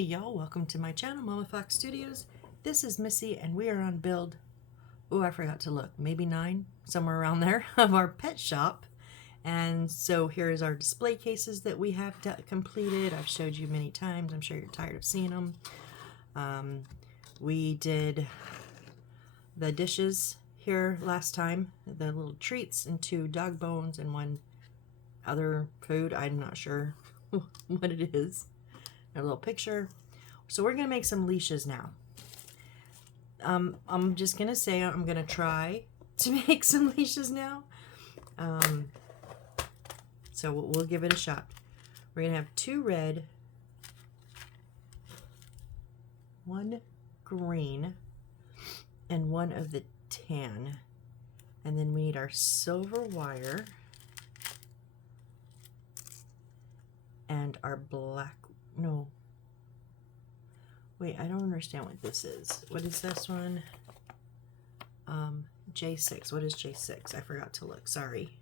Hey y'all, welcome to my channel, Mama Fox Studios. This is Missy and we are on build, oh I forgot to look, maybe 9, somewhere around there, of our pet shop. And so here is our display cases that we have completed. I've showed you many times, I'm sure you're tired of seeing them. We did the dishes here last time, the little treats and 2 dog bones and 1 other food, I'm not sure what it is. A little picture. So we're gonna make some leashes now. I'm just gonna say I'm gonna try to make some leashes now. So we'll give it a shot. We're gonna have 2 red, 1 green, and 1 of the tan. And then we need our silver wire and our black. No. Wait, I don't understand what this is. What is this one? J6. What is J6? I forgot to look. Sorry.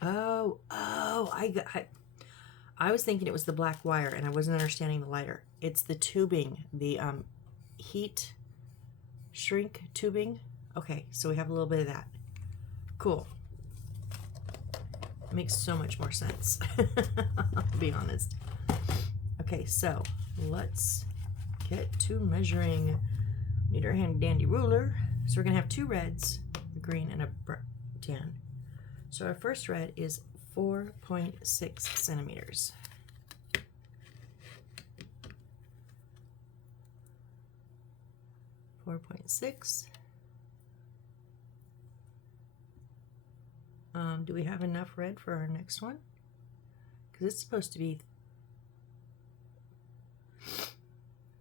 Oh, I was thinking it was the black wire and I wasn't understanding the lighter. It's the tubing, the heat shrink tubing. Okay, so we have a little bit of that. Cool. Makes so much more sense. I'll be honest. Okay, so let's get to measuring. Need our handy dandy ruler. So we're gonna have 2 reds, a green and a tan. So our first red is 4.6 centimeters. Do we have enough red for our next one? Because it's supposed to be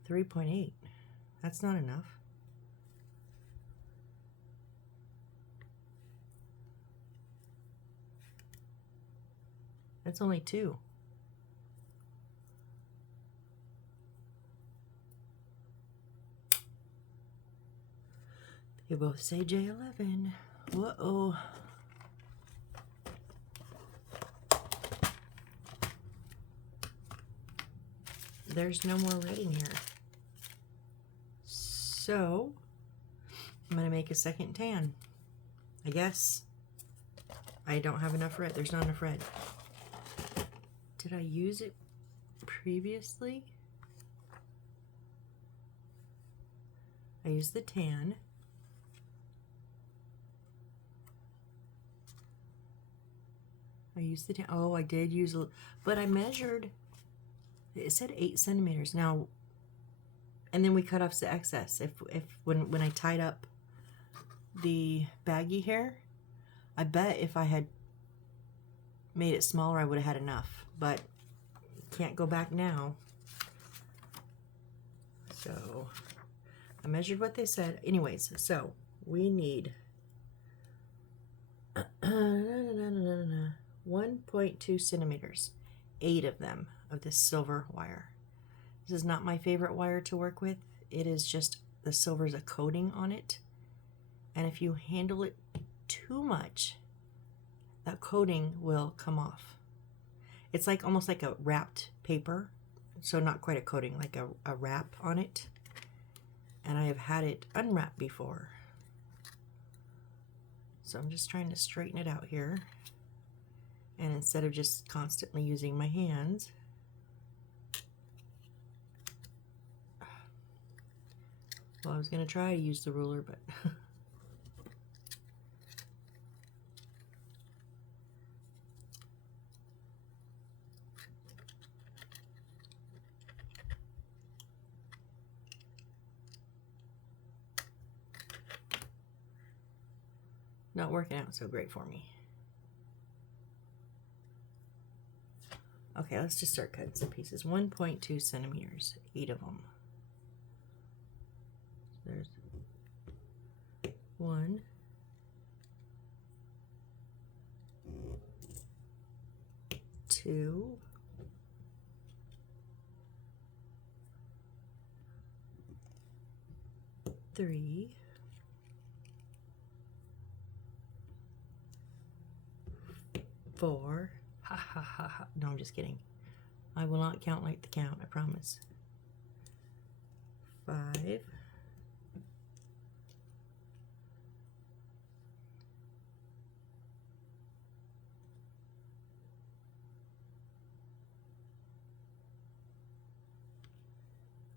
3.8. That's not enough. That's only 2. You both say J11. Whoa. There's no more red in here. So I'm gonna make a second tan. I guess I don't have enough red. There's not enough red. Did I use it previously? I used the tan. Oh, I did use a, but I measured. It said 8 centimeters now, and then we cut off the excess. When I tied up the baggy hair, I bet if I had made it smaller, I would have had enough. But can't go back now. So I measured what they said. Anyways, so we need 1.2 centimeters, 8 of them, of this silver wire. This is not my favorite wire to work with. It is just, the silver is a coating on it. And if you handle it too much, that coating will come off. It's like almost like a wrapped paper. So not quite a coating, like a wrap on it. And I have had it unwrapped before. So I'm just trying to straighten it out here. And instead of just constantly using my hands, well, I was going to try to use the ruler, but not working out so great for me. Okay, let's just start cutting some pieces. 1.2 centimeters, 8 of them. There's 1, 2, 3, 4. Ha ha ha ha. No, I'm just kidding. I will not count like the count, I promise. 5.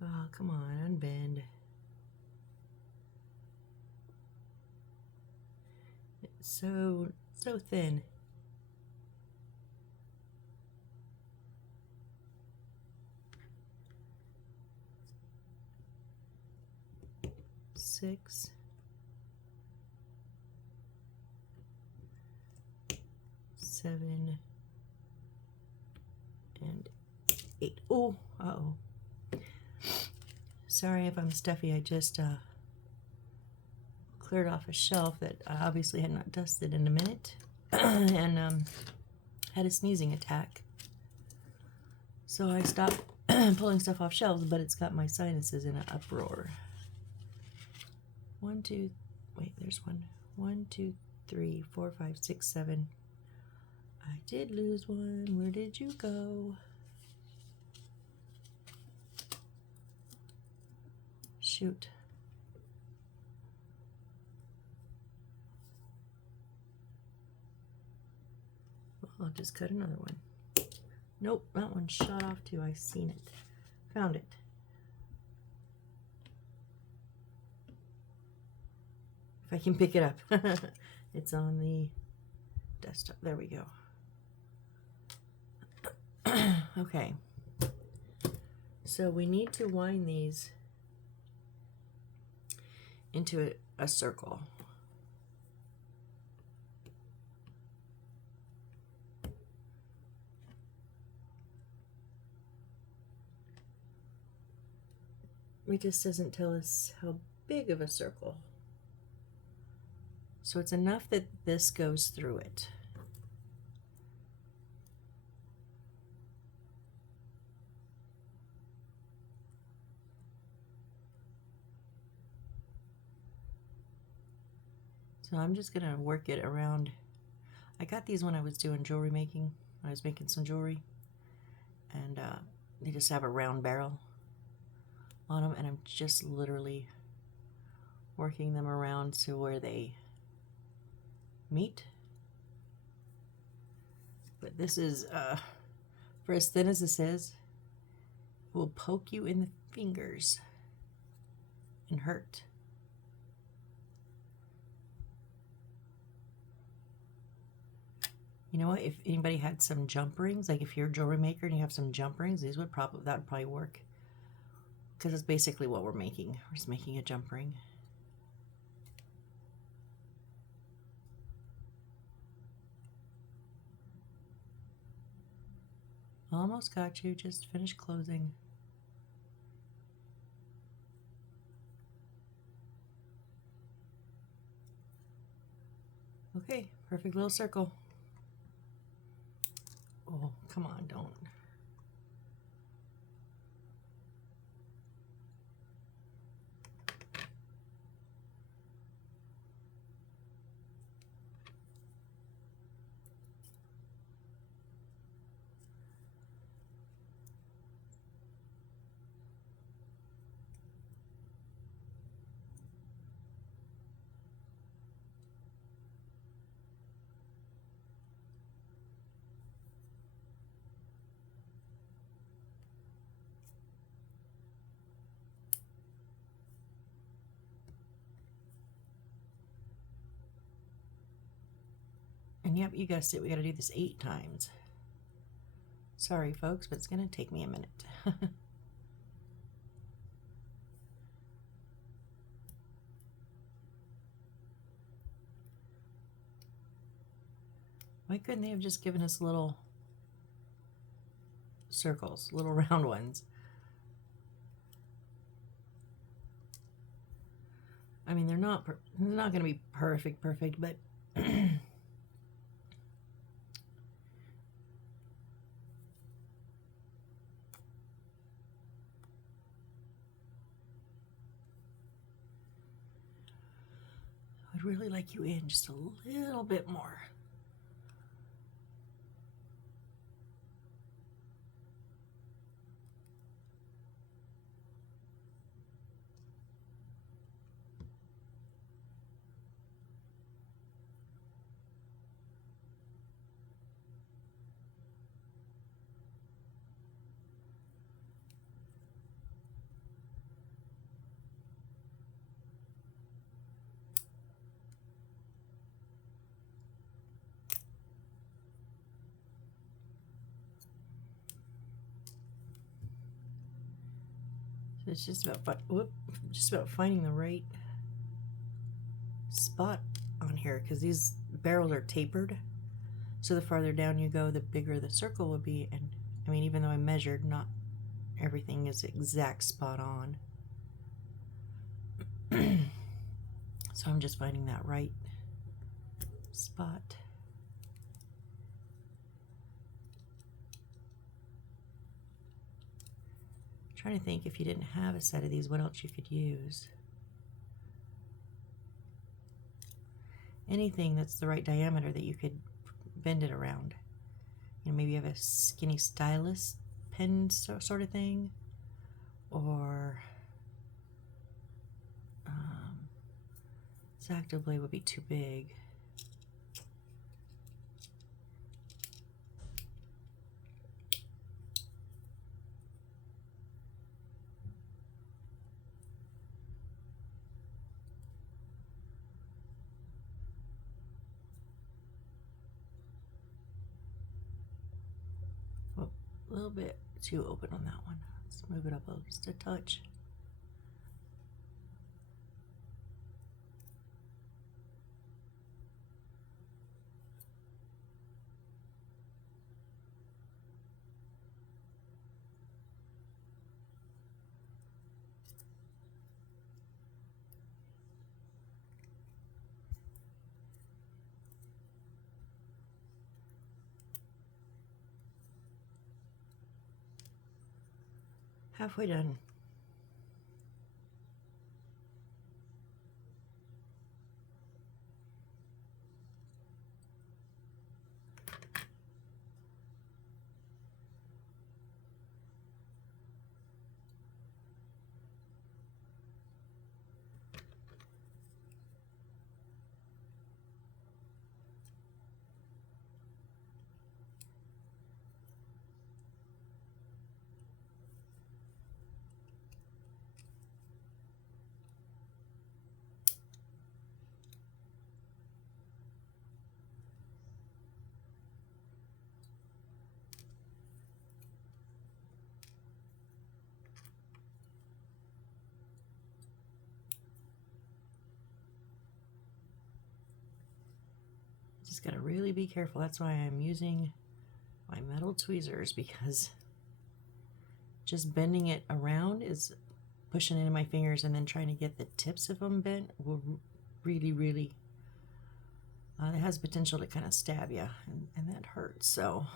Oh, come on, unbend. It's so thin. Six. 7 and 8. Oh, uh-oh. Sorry if I'm stuffy. I just cleared off a shelf that I obviously had not dusted in a minute and had a sneezing attack. So I stopped pulling stuff off shelves, but it's got my sinuses in an uproar. 1, 2, wait, there's 1. 1, 2, 3, 4, 5, 6, 7. I did lose one. Where did you go? Shoot. Well, I'll just cut another one. Nope, that one shot off too. I seen it. Found it. If I can pick it up. It's on the desktop. There we go. Okay. So we need to wind these into a circle. It just doesn't tell us how big of a circle. So it's enough that this goes through it. So I'm just gonna work it around. I got these when I was doing jewelry making. I was making some jewelry, and they just have a round barrel on them, and I'm just literally working them around to where they meet. But this is, for as thin as this is, it will poke you in the fingers and hurt. You know what? If anybody had some jump rings, like if you're a jewelry maker and you have some jump rings, that would probably work. Because it's basically what we're making. We're just making a jump ring. Almost got you. Just finished closing. Okay, perfect little circle. Oh, come on, don't. And yep, you guessed it, we gotta do this 8 times. Sorry, folks, but it's gonna take me a minute. Why couldn't they have just given us little circles, little round ones? I mean, they're not going to be perfect, but I would really like you in just a little bit more. It's just about finding the right spot on here, because these barrels are tapered. So the farther down you go, the bigger the circle will be. And I mean, even though I measured, not everything is exact spot on. So I'm just finding that right spot. I'm trying to think, if you didn't have a set of these, what else you could use. Anything that's the right diameter that you could bend it around. You know, maybe you have a skinny stylus pen sort of thing, or X-Acto blade would be too big. Oh, a little bit too open on that one. Let's move it up just a touch. Halfway done. Just gotta really be careful. That's why I'm using my metal tweezers, because just bending it around is pushing into my fingers, and then trying to get the tips of them bent will really it has potential to kind of stab you, and that hurts. So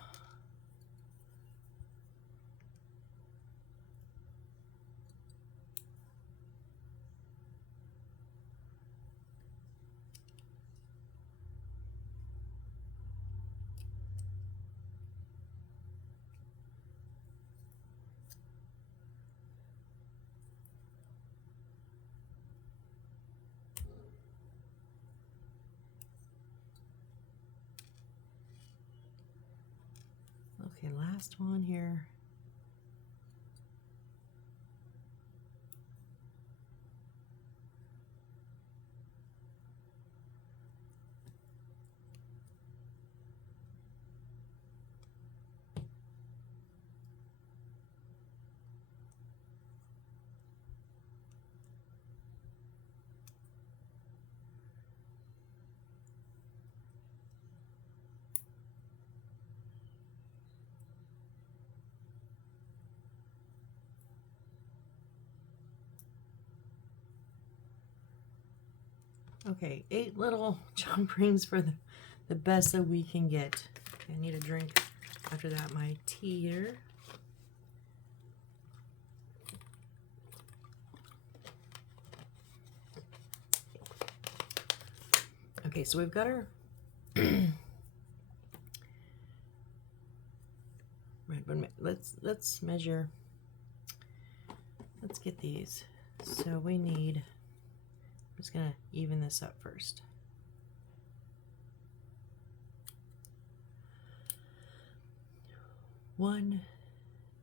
okay, last one here. Okay, 8 little jump rings for the best that we can get. I need a drink after that, my tea here. Okay, so we've got our right, let's measure. Let's get these. So we need, I'm just gonna even this up first. One,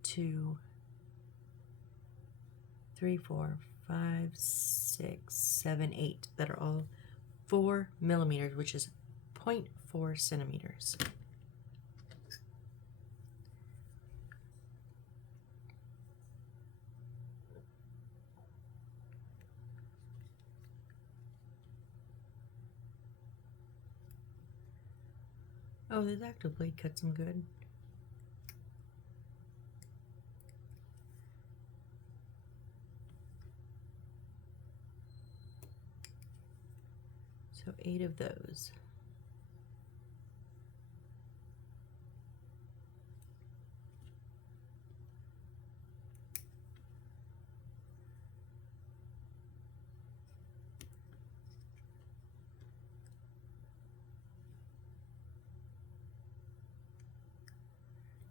2, 3, 4, 5, 6, 7, 8 that are all 4 millimeters, which is 0.4 centimeters. Oh, this active blade cuts them good. So 8 of those.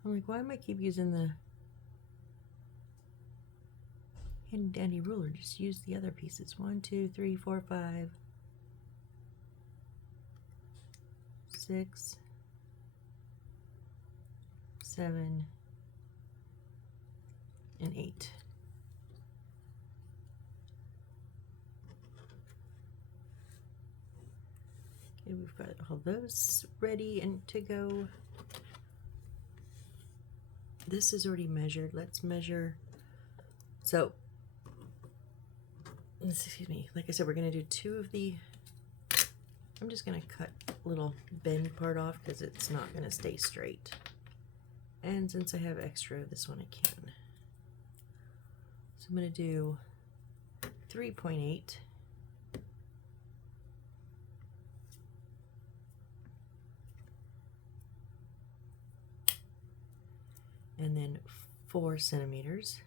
I'm like, why am I keep using the handy dandy ruler? Just use the other pieces. 1, 2, 3, 4, 5, 6, 7, and 8. Okay, we've got all those ready and to go. This is already measured. Let's measure. So, excuse me, like I said, we're going to do 2 of the, I'm just going to cut a little bend part off because it's not going to stay straight. And since I have extra of this one, I can. So I'm going to do 3.8. And then 4 centimeters.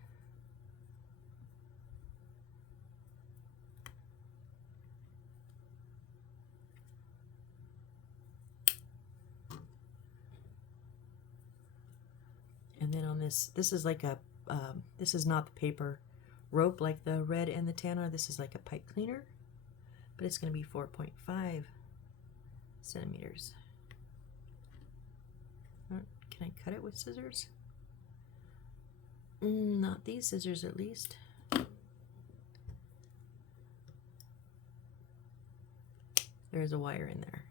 And then on this is like a, this is not the paper rope like the red and the tan are. This is like a pipe cleaner, but it's going to be 4.5 centimeters. Can I cut it with scissors? Not these scissors, at least. There's a wire in there.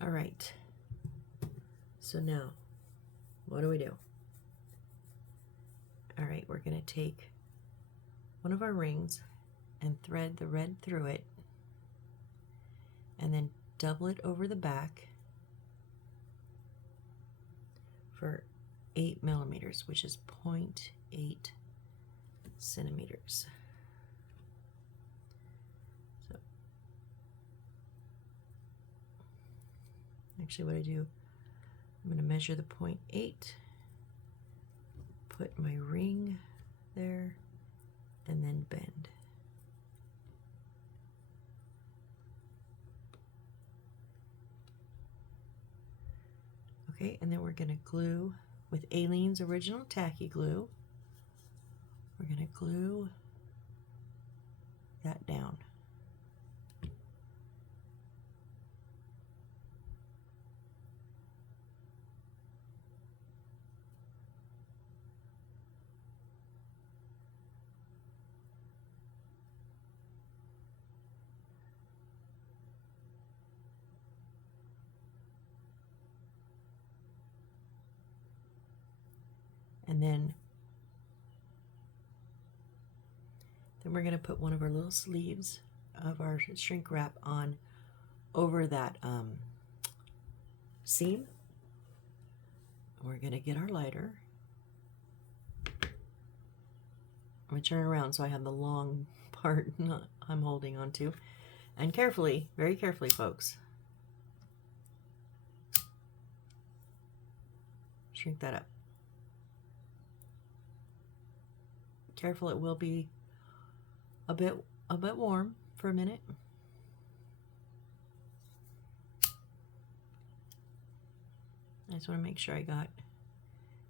All right. So now, what do we do? All right, we're going to take one of our rings and thread the red through it, and then double it over the back for 8 millimeters, which is 0.8 centimeters. So actually what I do, I'm going to measure the 0.8, put my ring there, and then bend. Okay, and then we're going to glue with Aleene's Original Tacky Glue. We're going to glue that down. And then we're going to put one of our little sleeves of our shrink wrap on over that seam. We're going to get our lighter. I'm going to turn around so I have the long part I'm holding on to. And carefully, very carefully, folks, shrink that up. Careful, it will be a bit warm for a minute. I just want to make sure I got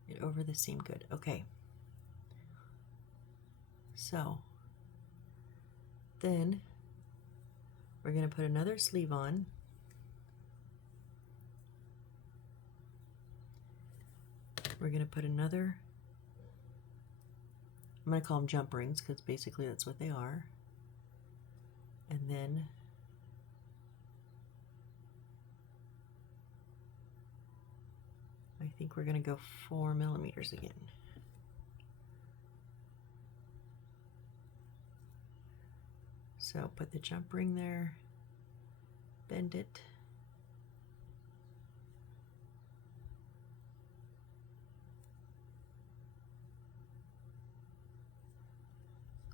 it over the seam good. Okay. So then we're going to put another sleeve on. We're going to put another, I'm going to call them jump rings because basically that's what they are. And then I think we're going to go 4 millimeters again. So put the jump ring there, bend it,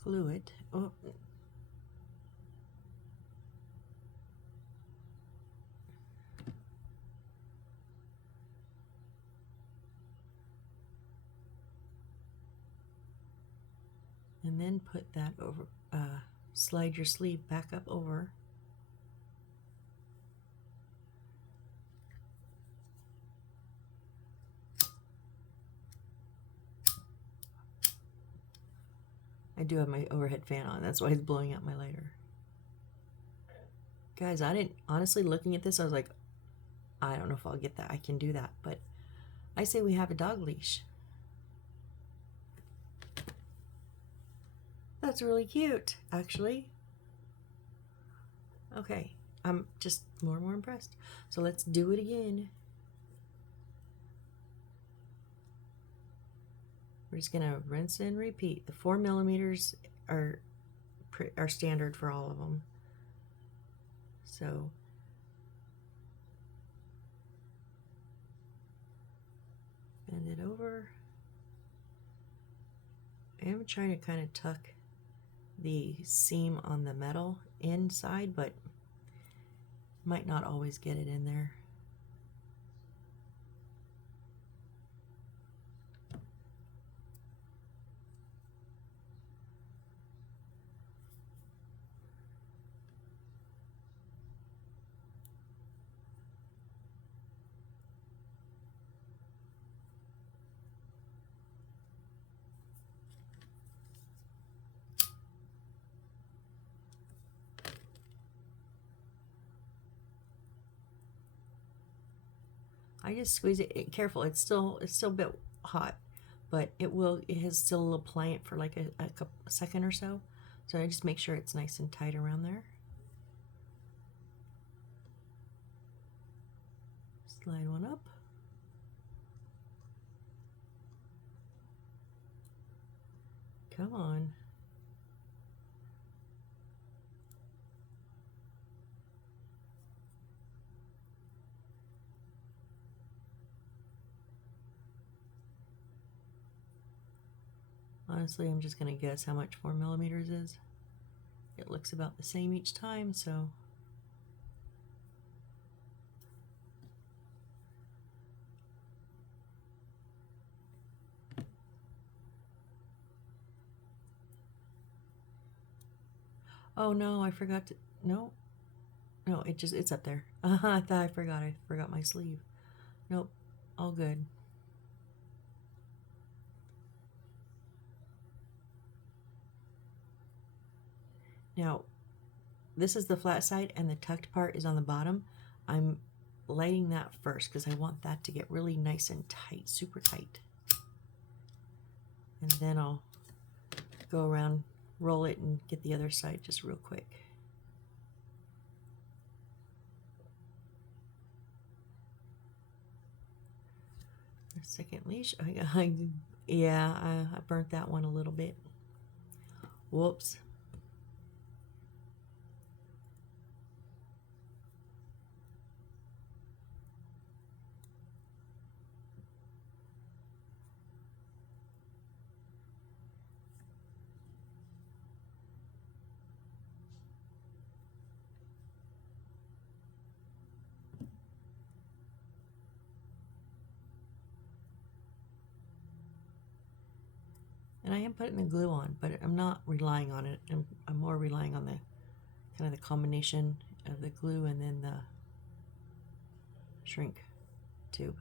glue it. Oh. And then put that over, slide your sleeve back up over. I do have my overhead fan on, that's why it's blowing out my lighter. Guys, I didn't, honestly, looking at this, I was like, I don't know if I'll get that. I can do that, but I say we have a dog leash. That's really cute, actually. Okay, I'm just more and more impressed. So let's do it again. We're just gonna rinse and repeat. The 4 millimeters are standard for all of them. So bend it over. I am trying to kind of tuck the seam on the metal inside, but might not always get it in there. I just squeeze it careful. It's still a bit hot, but it has still a little pliant for like a second or so. So I just make sure it's nice and tight around there. Slide one up. Come on. Honestly, I'm just going to guess how much 4 millimeters is. It looks about the same each time, so. Oh no, I forgot to, no, it's up there. I thought I forgot my sleeve. Nope, all good. Now, this is the flat side and the tucked part is on the bottom. I'm lighting that first because I want that to get really nice and tight, super tight. And then I'll go around, roll it, and get the other side just real quick. The second leash, yeah, I burnt that one a little bit. Whoops. And I am putting the glue on, but I'm not relying on it. I'm more relying on the kind of the combination of the glue and then the shrink tube.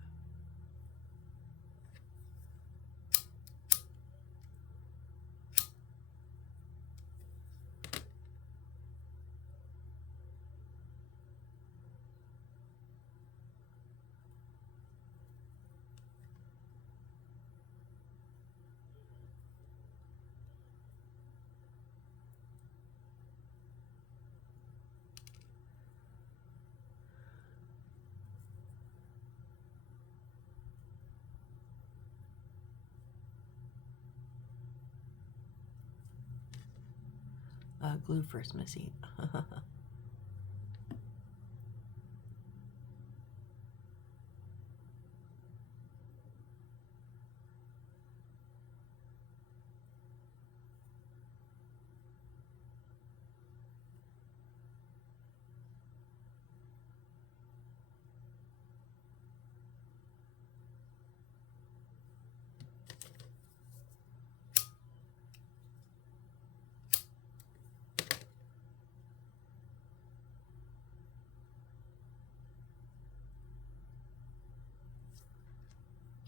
Glue first, Missy.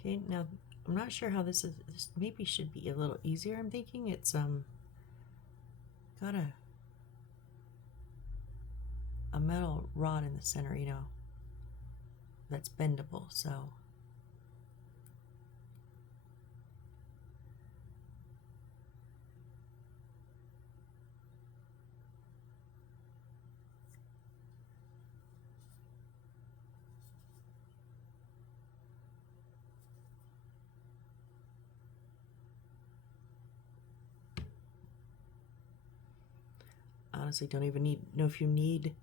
Okay, now I'm not sure how this is. This maybe should be a little easier. I'm thinking it's got a metal rod in the center, you know, that's bendable. So honestly, don't even know if you need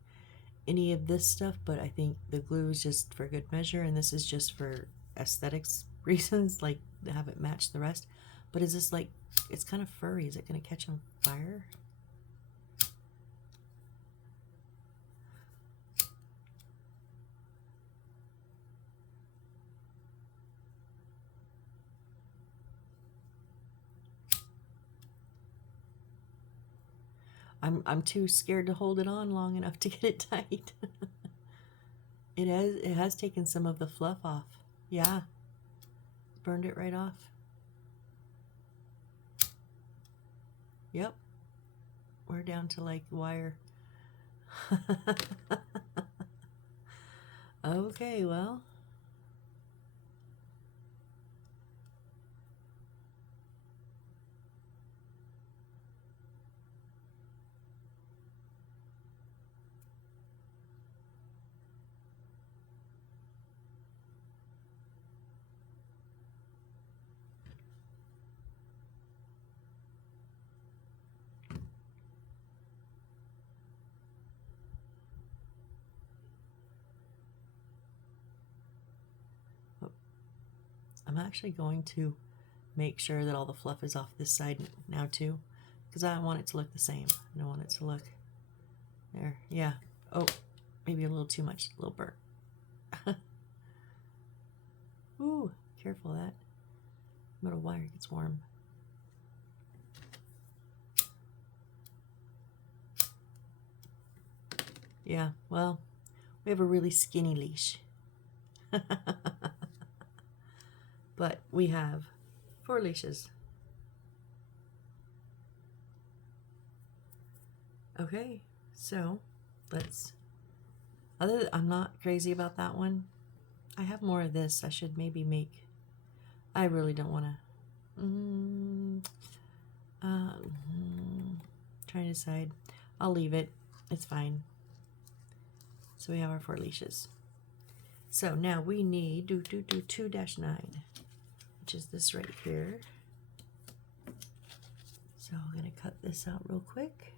any of this stuff, but I think the glue is just for good measure, and this is just for aesthetics reasons, like to have it match the rest. But is this like, it's kind of furry, is it going to catch on fire? I'm too scared to hold it on long enough to get it tight. It has taken some of the fluff off. Yeah, burned it right off. Yep, we're down to like wire. Okay, well. I'm actually going to make sure that all the fluff is off this side now too, because I want it to look the same. I don't want it to look there. Yeah. Oh, maybe a little too much, a little burnt. Ooh, careful of that. Metal wire gets warm. Yeah, well, we have a really skinny leash. But we have 4 leashes. Okay, so let's, I'm not crazy about that one. I have more of this. I should maybe make, I really don't want to, trying to decide. I'll leave it. It's fine. So we have our 4 leashes. So now we need 2-9, which is this right here. So I'm going to cut this out real quick.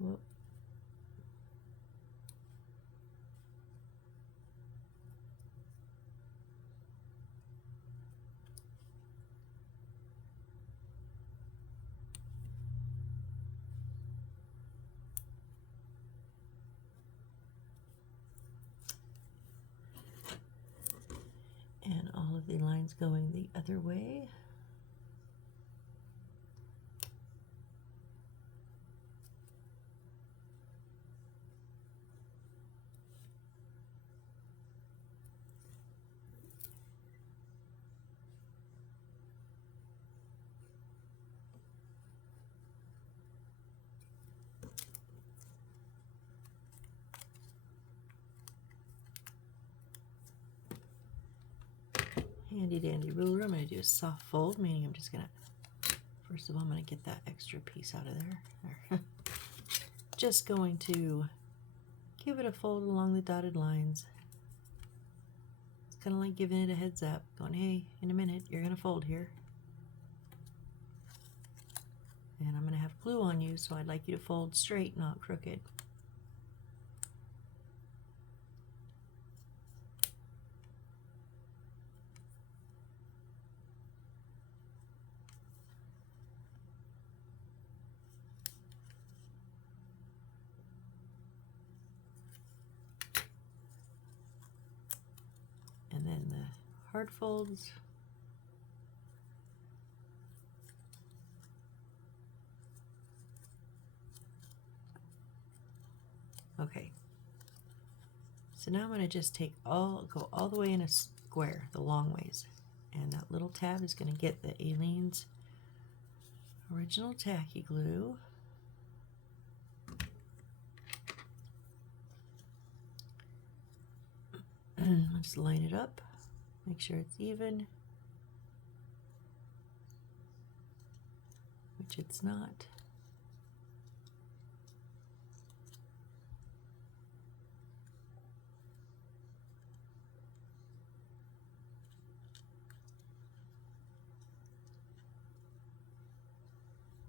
Whoop. And all of the lines going the other way. Handy dandy ruler. I'm going to do a soft fold, meaning I'm just going to, first of all, I'm going to get that extra piece out of there. Just going to give it a fold along the dotted lines. It's kind of like giving it a heads up, going, hey, in a minute, you're going to fold here. And I'm going to have glue on you, so I'd like you to fold straight, not crooked. and then the hard folds. Okay, so now I'm going to just go all the way in a square, the long ways, and that little tab is going to get the Aleene's original tacky glue. Just line it up, make sure it's even, which it's not.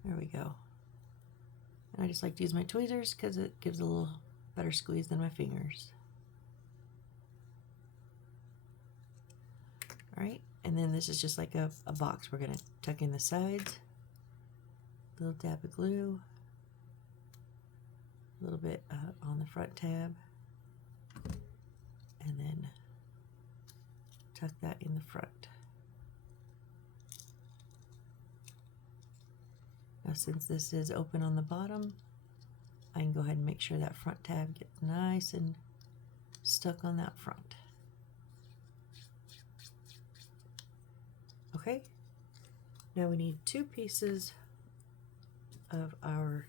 There we go. And I just like to use my tweezers because it gives a little better squeeze than my fingers. All right, and then this is just like a box. We're gonna tuck in the sides, little dab of glue, a little bit on the front tab, and then tuck that in the front. Now since this is open on the bottom, I can go ahead and make sure that front tab gets nice and stuck on that front. Okay, now we need 2 pieces of our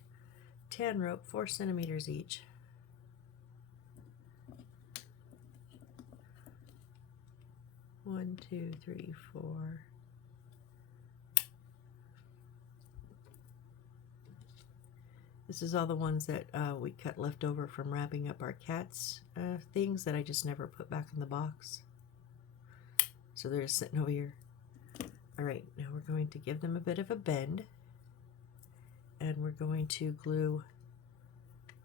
tan rope, 4 centimeters each. One, two, three, 4. This is all the ones that we cut left over from wrapping up our cat's things that I just never put back in the box. So they're just sitting over here. All right, now we're going to give them a bit of a bend, and we're going to glue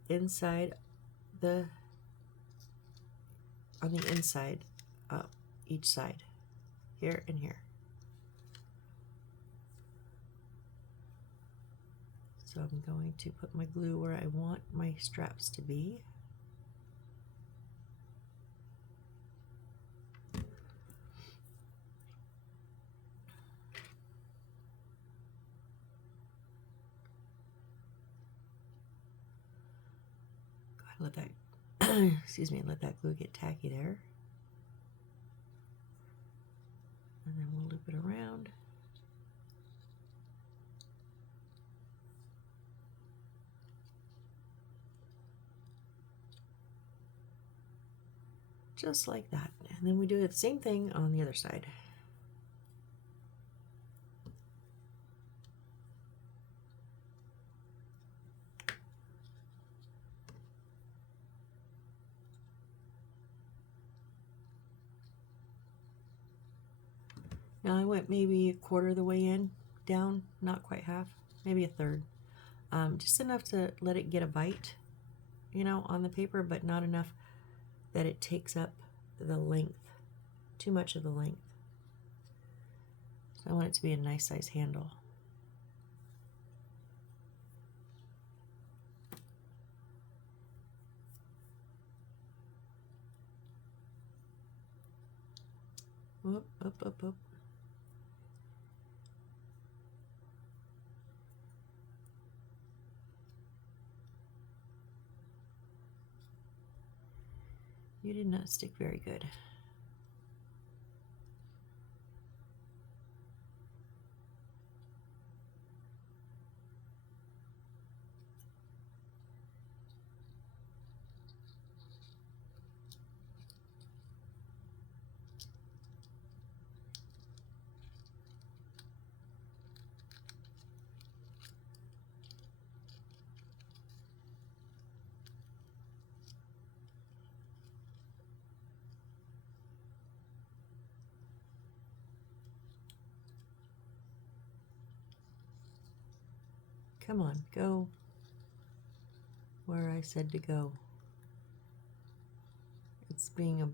inside on the inside, each side, here and here. So I'm going to put my glue where I want my straps to be. Let that excuse me, let that glue get tacky there, and then we'll loop it around. Just like that, and then we do the same thing on the other side. Now I went maybe a quarter of the way in, down, not quite half, maybe a third. Just enough to let it get a bite, you know, on the paper, but not enough that it takes up the length, too much of the length. So I want it to be a nice size handle. Whoop, up, up, up. You did not stick very good. Come on, go where I said to go. It's being a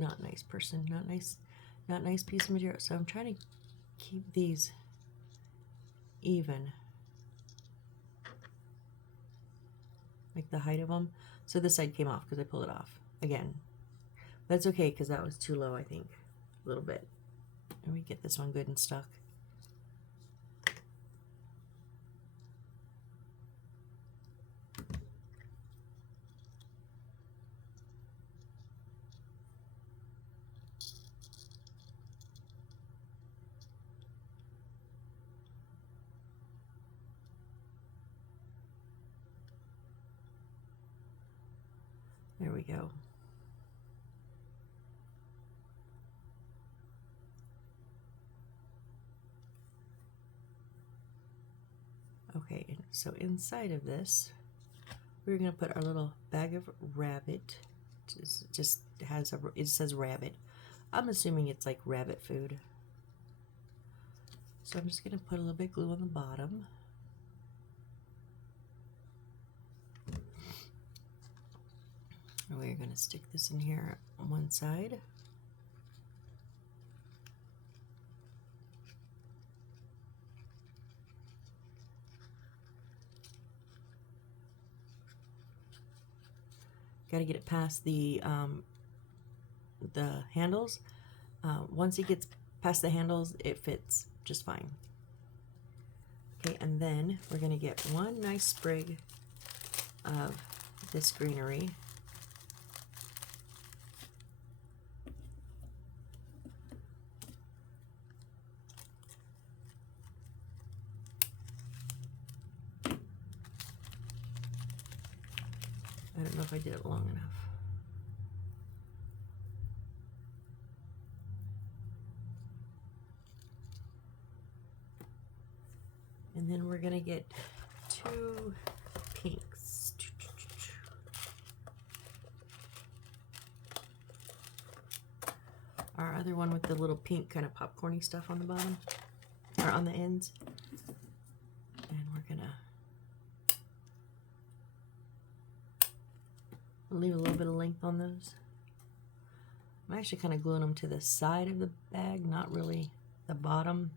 not nice person, not nice piece of material. So I'm trying to keep these even, like the height of them. So this side came off because I pulled it off again. That's okay, because that was too low, I think. A little bit. Let me get this one good and stuck. There we go. Okay, so inside of this, we're going to put our little bag of rabbit. Just has a, it says rabbit. I'm assuming it's like rabbit food. So I'm just going to put a little bit of glue on the bottom. And we're going to stick this in here on one side. Got to get it past the handles. Once it gets past the handles, it fits just fine. Okay, and then we're going to get one nice sprig of this greenery. I don't know if I did it long enough. And then we're gonna get 2 pinks. Our other one with the little pink kind of popcorny stuff on the bottom, or on the ends. And we're gonna leave a little bit of length on those. I'm actually kind of gluing them to the side of the bag, not really the bottom.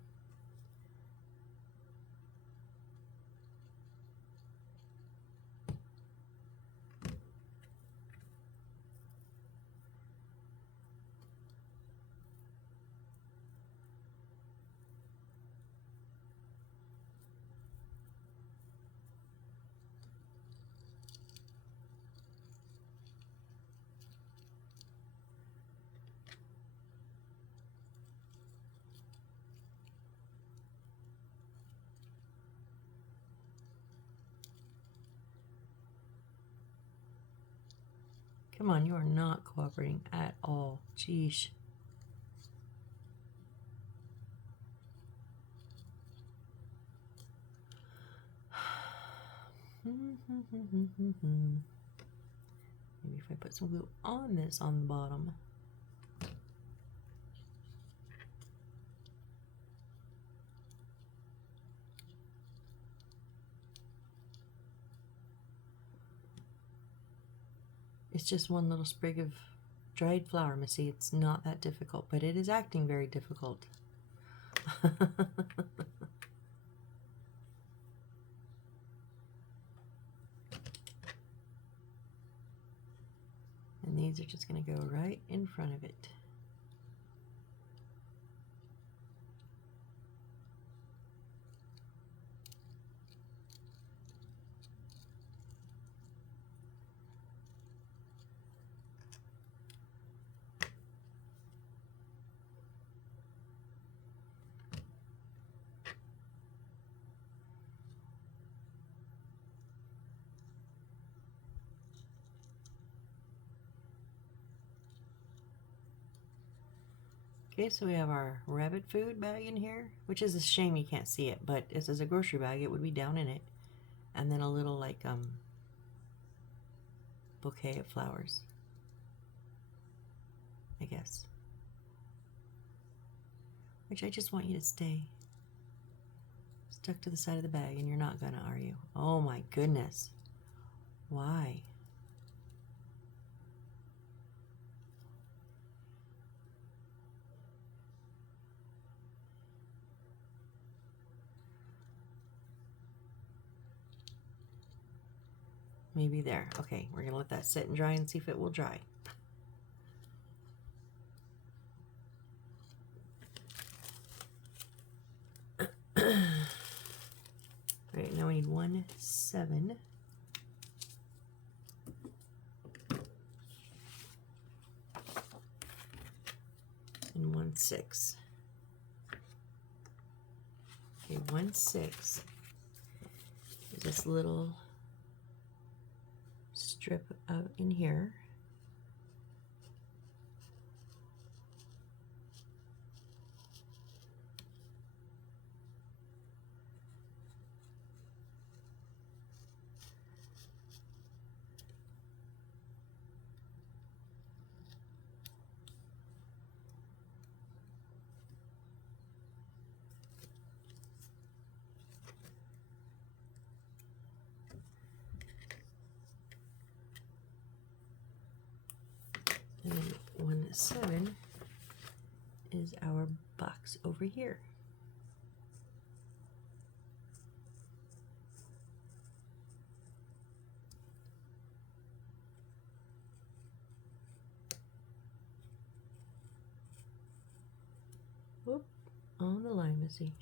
Come on, you are not cooperating at all. Jeez. Maybe if I put some glue on this on the bottom. It's just one little sprig of dried flower, Missy. It's not that difficult, but it is acting very difficult. And these are just going to go right in front of it. Okay, so we have our rabbit food bag in here, which is a shame you can't see it, but this is a grocery bag. It would be down in it. And then a little like bouquet of flowers, I guess. Which I just want you to stay stuck to the side of the bag, and you're not gonna, are you? Oh my goodness. Why? Maybe there. Okay, we're gonna let that sit and dry and see if it will dry. 1-7 and 1-6. Okay, 1-6 is this little strip of in here. And then 1-7 is our box over here. Whoop, on the line, Missy.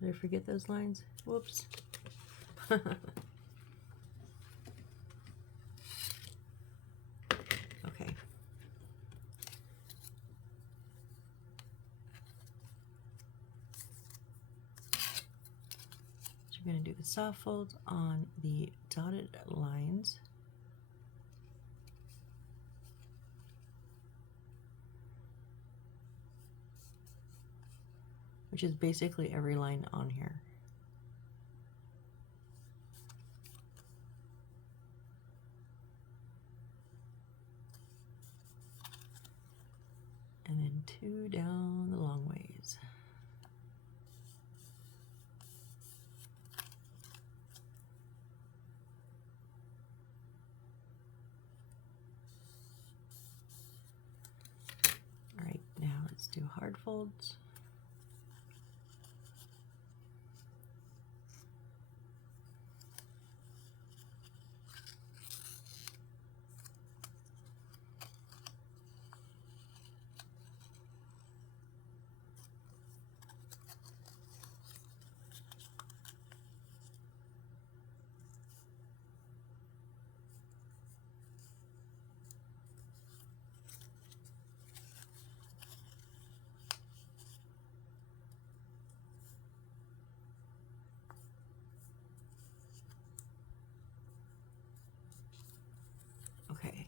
Did I forget those lines? Whoops. Okay. So you're going to do the soft folds on the dotted lines. Which is basically every line on here. And then 2 down the long ways. All right, now let's do hard folds. Okay.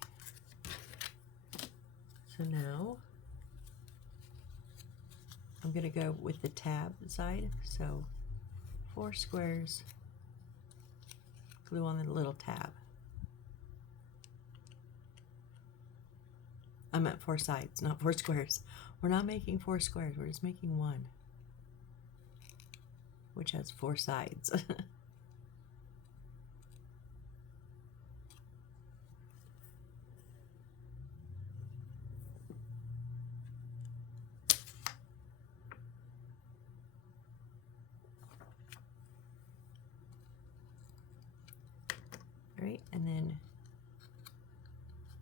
So now I'm going to go with the tab side. So 4 squares, glue on the little tab. I meant 4 sides, not 4 squares. We're not making 4 squares, we're just making one, which has 4 sides. All right, and then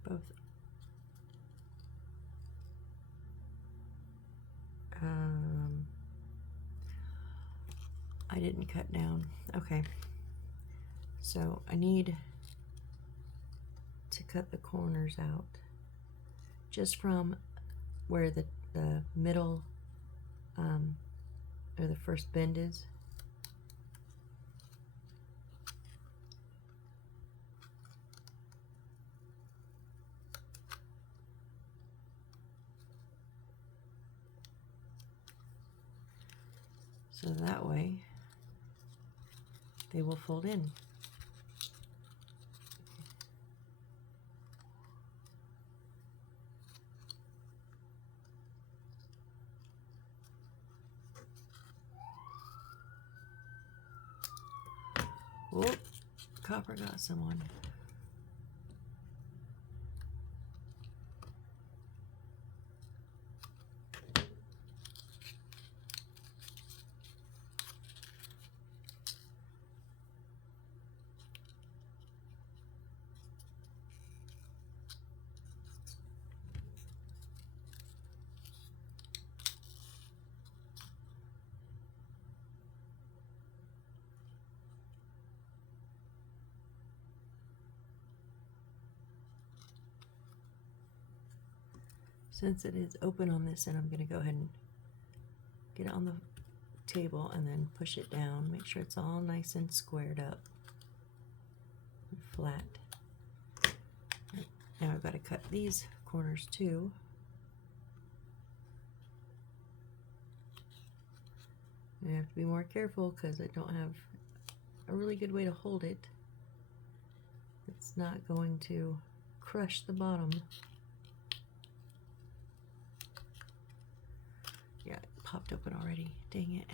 both I didn't cut down. Okay, so I need to cut the corners out just from where the middle or the first bend is. So that way they will fold in. Oh, copper got someone. Since it is open on this end, I'm going to go ahead and get it on the table and then push it down. Make sure it's all nice and squared up and flat. Now I've got to cut these corners too. I have to be more careful because I don't have a really good way to hold it. It's not going to crush the bottom. Yeah, it popped open already. Dang it.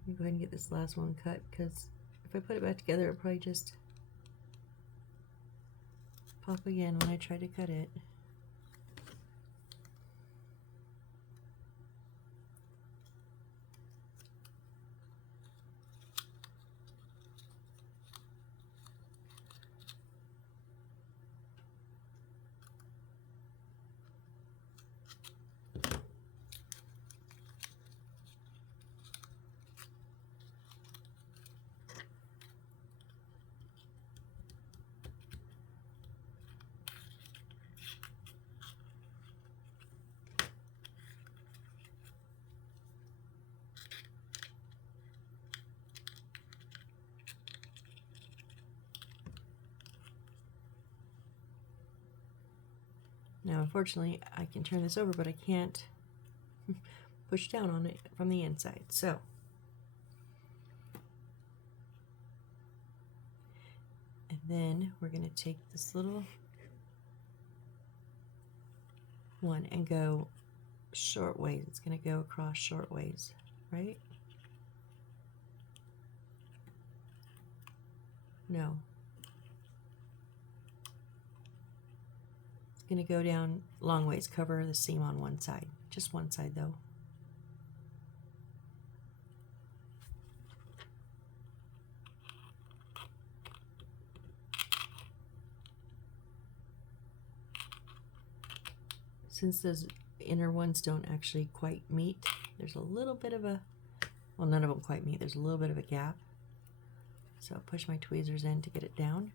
Let me go ahead and get this last one cut, because if I put it back together, it'll probably just pop again when I try to cut it. Now, unfortunately, I can turn this over, but I can't push down on it from the inside. So, and then we're going to take this little one and go short ways. It's going to go across short ways, right? No. It's going to go down long ways, cover the seam on one side. Just one side though. Since those inner ones don't actually quite meet, there's a little bit of a, well, none of them quite meet. There's a little bit of a gap. So I'll push my tweezers in to get it down.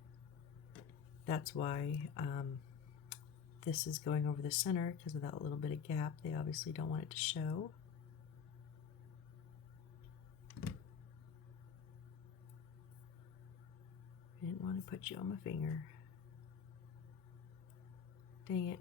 That's why this is going over the center, because of that little bit of gap. They obviously don't want it to show. I didn't want to put you on my finger. Dang it.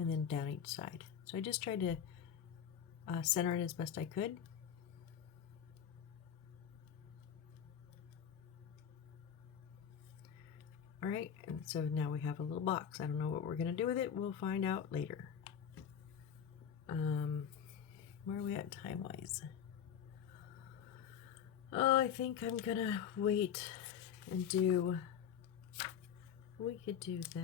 And then down each side. So I just tried to center it as best I could. All right, and so now we have a little box. I don't know what we're gonna do with it. We'll find out later. Where are we at time-wise? Oh, I think I'm gonna wait and do, we could do that.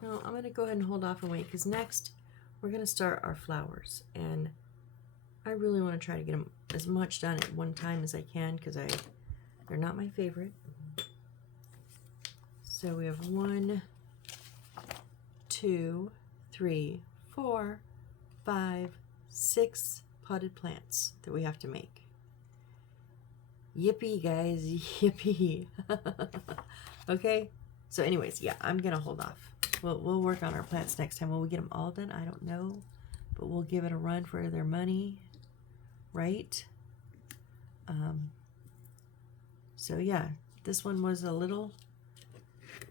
No, I'm going to go ahead and hold off and wait, because next we're going to start our flowers, and I really want to try to get them as much done at one time as I can, because they're not my favorite. So we have 1, 2, 3, 4, 5, 6 potted plants that we have to make. Yippee, guys. Yippee. Okay. So anyways, yeah, I'm going to hold off. We'll work on our plants next time. Will we get them all done? I don't know. But we'll give it a run for their money. Right? So yeah, this one was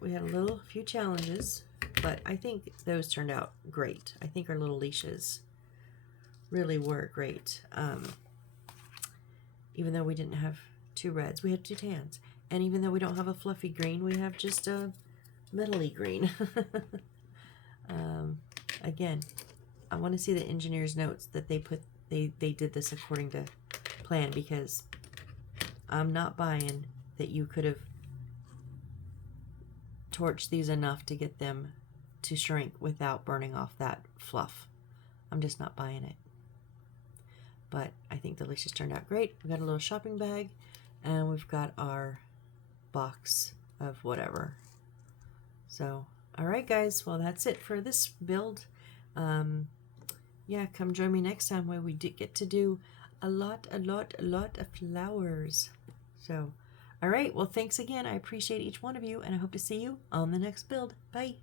we had a few challenges, but I think those turned out great. I think our little leashes really were great. Even though we didn't have 2 reds, we had 2 tans. And even though we don't have a fluffy green, we have just a metally green. Again, I want to see the engineer's notes that they did this according to plan, because I'm not buying that you could have torched these enough to get them to shrink without burning off that fluff. I'm just not buying it. But I think the leashes turned out great. We've got a little shopping bag, and we've got our box of whatever. So, all right, guys. Well, that's it for this build. Yeah, come join me next time where we get to do a lot of flowers. So, all right. Well, thanks again. I appreciate each one of you, and I hope to see you on the next build. Bye.